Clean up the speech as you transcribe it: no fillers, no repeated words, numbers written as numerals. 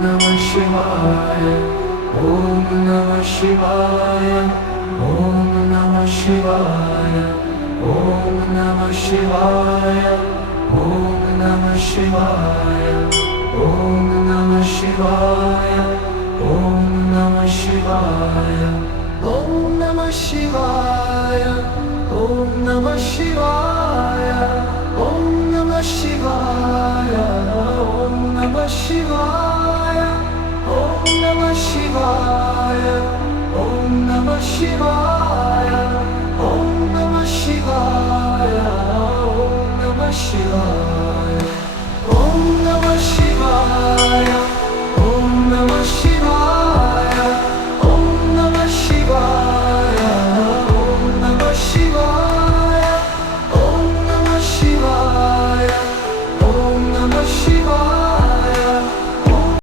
Namah Shivaya, Om Namah Shivaya, Om Namah Shivaya, Om Namah Shivaya, Om Namah Shivaya, Om Namah Shivaya, Om Namah Shivaya, Om Namah Shivaya, Om Namah Shivaya, Om Namah Shivaya, Om Namah Shivaya, Om Namah Shivaya, Om Namah Shivaya, Om Namah Shivaya, Om Namah Shivaya, Om Namah Shivaya.